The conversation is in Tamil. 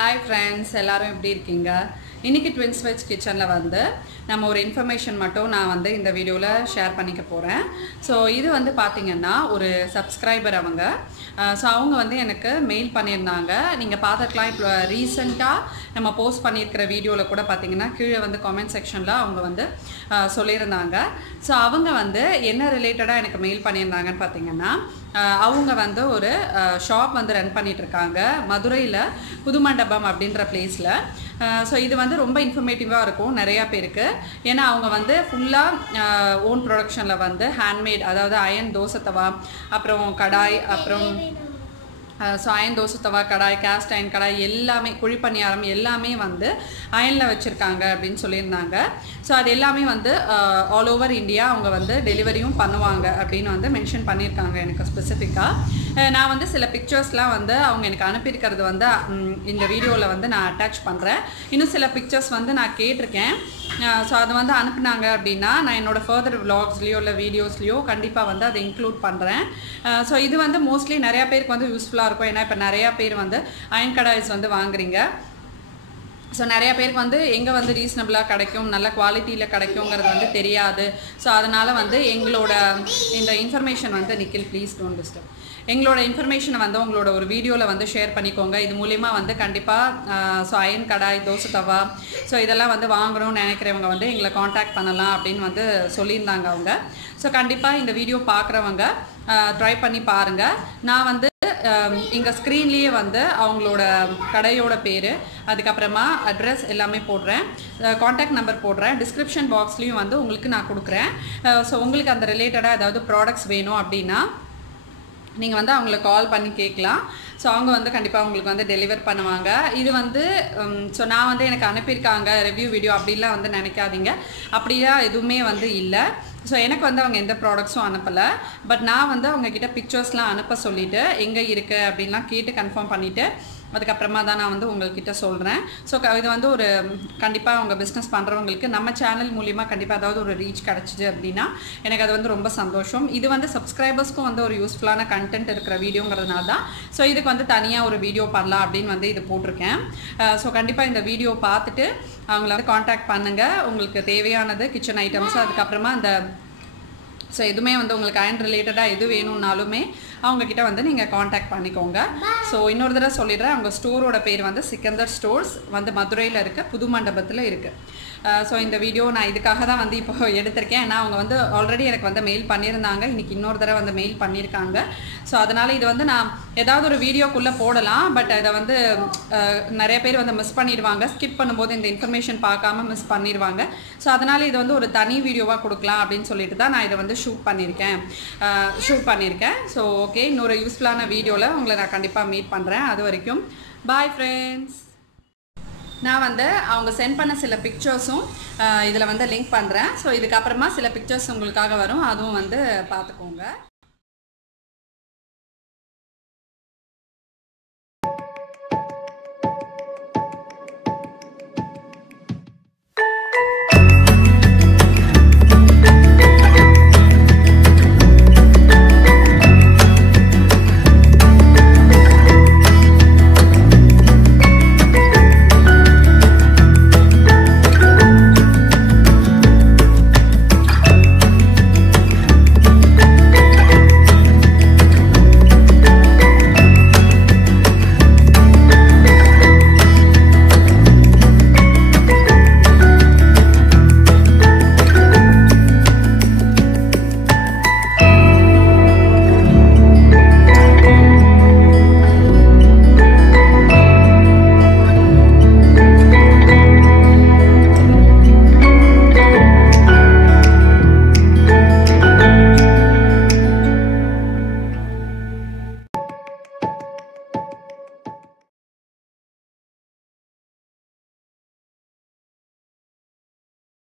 Hi friends, எல்லாரும் எப்படி இருக்கீங்க? இன்னைக்கு ட்வின்ஸ் வெஜ் கிச்சன்ல வந்து நம்ம ஒரு இன்ஃபர்மேஷன் மட்டும் நான் வந்து இந்த வீடியோல ஷேர் பண்ணிக்க போறேன். சோ இது வந்து பாத்தீங்கன்னா ஒரு சப்ஸ்கிரைபர் அவங்க அவங்க வந்து எனக்கு மெயில் பண்ணிருந்தாங்க. நீங்க பார்த்திருக்கலாம் இப்போ ரீசன்ட்டா நம்ம போஸ்ட் பண்ணியிருக்கிற வீடியோல கூட பாத்தீங்கன்னா கீழ வந்து கமெண்ட் செக்ஷன்ல அவங்க வந்து சொல்லிருந்தாங்க. சோ அவங்க வந்து என்ன ரிலேட்டடா எனக்கு மெயில் பண்ணிருந்தாங்கன்னு பாத்தீங்கன்னா அவங்க வந்து ஒரு ஷாப் வந்து ரன் பண்ணிட்டு இருக்காங்க மதுரையில புதுமண்டபம் அப்படிங்கற பிளேஸ்ல. சோ இது வந்து ரொம்ப இன்ஃபர்மேட்டிவா இருக்கும் நிறைய பேருக்கு. ஏனா அவங்க வந்து ஃபுல்லா ஓன் ப்ரொடக்ஷன்ல வந்து ஹேண்ட்மேட் அதாவது அயன் தோசை தவா அப்புறம் கடாய் அப்புறம் அயன் தோசை தவா கடாய் காஸ்ட் அயன் கடாய் எல்லாமே குழிப்பணியாரம் எல்லாமே வந்து அயன்ல வச்சிருக்காங்க அப்படினு சொல்லிருந்தாங்க. சோ அது எல்லாமே வந்து ஆல் ஓவர் இந்தியா அவங்க வந்து டெலிவரியும் பண்ணுவாங்க அப்படினு வந்து மென்ஷன் பண்ணிருக்காங்க எனக்கு ஸ்பெசிஃபிக்கா. நான் வந்து சில பிக்சர்ஸ்லாம் வந்து அவங்க எனக்கு அனுப்பி இருக்கிறது வந்து இந்த வீடியோல வந்து நான் அட்டாச் பண்றேன். இன்னும் சில பிக்சர்ஸ் வந்து நான் கேட்டிருக்கேன். சோ அது வந்து அனுப்புனாங்க அப்படினா நான் என்னோட ஃபர்தர் vlogsலயோ இல்ல வீடியோஸ்லயோ கண்டிப்பா வந்து அதை இன்க்ளூட் பண்றேன். சோ இது வந்து மோஸ்ட்லி நிறைய பேருக்கு வந்து யூஸ்ஃபுல்லா இருக்கும். ஏனா இப்ப நிறைய பேர் வந்து அயன் கடாய்ஸ் வந்து வாங்குறீங்க. சோ நிறைய பேருக்கு வந்து எங்க வந்து ரீசனபிளா கிடைக்கும் நல்ல குவாலிட்டில கிடைக்கும்ங்கிறது வந்து தெரியாது. சோ அதனால வந்து எங்களோட இந்த இன்ஃபர்மேஷன் வந்து நிக்கில் ப்ளீஸ் டோன்ட் டிஸ்டர்ப். எங்களோட இன்ஃபர்மேஷனை வந்து உங்களோட ஒரு வீடியோல வந்து ஷேர் பண்ணிக்கோங்க. இது மூலமா வந்து கண்டிப்பா சோ அயன் கடாய் தோசை தவா சோ இதெல்லாம் வந்து வாங்கணும்னு நினைக்கிறவங்க வந்து எங்களை கான்டாக்ட் பண்ணலாம் அப்படினு வந்து சொல்லிருந்தாங்க அவங்க. சோ கண்டிப்பா இந்த வீடியோ பார்க்கறவங்க ட்ரை பண்ணி பாருங்க. நான் வந்து இங்க ஸ்கிரீன்லயே வந்து அவங்களோட கடையோட பேரு அதுக்கு அப்புறமா அட்ரஸ் எல்லாமே போடுறேன். கான்டாக்ட் நம்பர் போடுறேன். டிஸ்கிரிப்ஷன் பாக்ஸ்லயும் வந்து உங்களுக்கு நான் கொடுக்கிறேன். சோ உங்களுக்கு அந்த ரிலேட்டடா ஏதாவது ப்ராடக்ட்ஸ் வேணும் அப்படினா நீங்க வந்து அவங்கள கால் பண்ணி கேட்கலாம். சோ அவங்க வந்து கண்டிப்பா உங்களுக்கு வந்து டெலிவர் பண்ணுவாங்க. இது வந்து சோ நான் வந்து எனக்கு அனுப்பியிருக்காங்க ரிவ்யூ வீடியோ அப்படிலாம் வந்து நினைக்காதீங்க. அப்படியா எதுவுமே வந்து இல்ல. சோ எனக்கு வந்து அவங்க எந்த ப்ராடக்ட்ஸும் அனுப்பல. பட் நான் வந்து அவங்க கிட்ட பிக்சர்ஸ்லாம் அனுப்ப சொல்லிட்டு எங்க இருக்கு அப்படிலாம் கேட்டு கன்ஃபார்ம் பண்ணிட்டு அதுக்கு அப்புறமா தான் நான் வந்து உங்ககிட்ட சொல்றேன். சோ இது வந்து ஒரு கண்டிப்பா அவங்க பிசினஸ் பண்றவங்களுக்கு நம்ம சேனல் மூலமா கண்டிப்பா ஏதாவது ஒரு ரீச் கிடைச்சிது அப்படினா எனக்கு அது வந்து ரொம்ப சந்தோஷம். இது வந்து சப்ஸ்கிரைபர்ஸ்க்கும் வந்து ஒரு யூஸ்ஃபுல்லான கண்டென்ட் இருக்கிற வீடியோங்கிறதுனால தான் சோ இதுக்கு வந்து தனியா ஒரு வீடியோ பண்ணலாம் அப்படினு வந்து இது போட்டுருக்கேன். சோ கண்டிப்பா இந்த வீடியோ பார்த்துட்டு அவங்கள வந்து கான்டாக்ட் பண்ணுங்க. உங்களுக்கு தேவையானது கிச்சன் ஐட்டம்ஸ் அதுக்கு அப்புறமா அந்த சோ எதுமே வந்து உங்களுக்கு அயன் ரிலேட்டடா எது வேணும்னாலுமே அவங்க கிட்ட வந்து நீங்க கான்டாக்ட் பண்ணிக்கோங்க. சோ இன்னொரு தடவை சொல்லிடுறேன். அவங்க ஸ்டோரோட பேர் வந்து சிக்கந்தர் ஸ்டோர்ஸ் வந்து மதுரையில இருக்கு புதுமண்டபத்துல இருக்கு. சோ இந்த வீடியோ நான் இதுக்காக தான் வந்து இப்போ எடுத்திருக்கேன். ஏன்னா அவங்க வந்து ஆல்ரெடி எனக்கு வந்து மெயில் பண்ணியிருந்தாங்க. இன்னைக்கு இன்னொரு தடவை வந்து மெயில் பண்ணியிருக்காங்க. சோ அதனால இது வந்து நான் ஏதாவது ஒரு வீடியோக்குள்ள போடலாம். பட் இதை வந்து நிறைய பேர் வந்து மிஸ் பண்ணிடுவாங்க. ஸ்கிப் பண்ணும்போது இந்த இன்ஃபர்மேஷன் பார்க்காம மிஸ் பண்ணிடுவாங்க. சோ அதனால இது வந்து ஒரு தனி வீடியோவா கொடுக்கலாம் அப்படின்னு சொல்லிட்டு தான் நான் இதை வந்து ஷூட் பண்ணியிருக்கேன். ஸோ ஓகே, இன்னொரு யூஸ்ஃபுல்லான வீடியோவில் உங்களை நான் கண்டிப்பாக மீட் பண்ணுறேன். அது வரைக்கும் பாய் ஃப்ரெண்ட்ஸ். நான் வந்து அவங்க சென்ட் பண்ண சில பிக்சர்ஸும் இதில் வந்து லிங்க் பண்ணுறேன். ஸோ இதுக்கப்புறமா சில பிக்சர்ஸ் உங்களுக்காக வரும். அதுவும் வந்து பார்த்துக்கோங்க.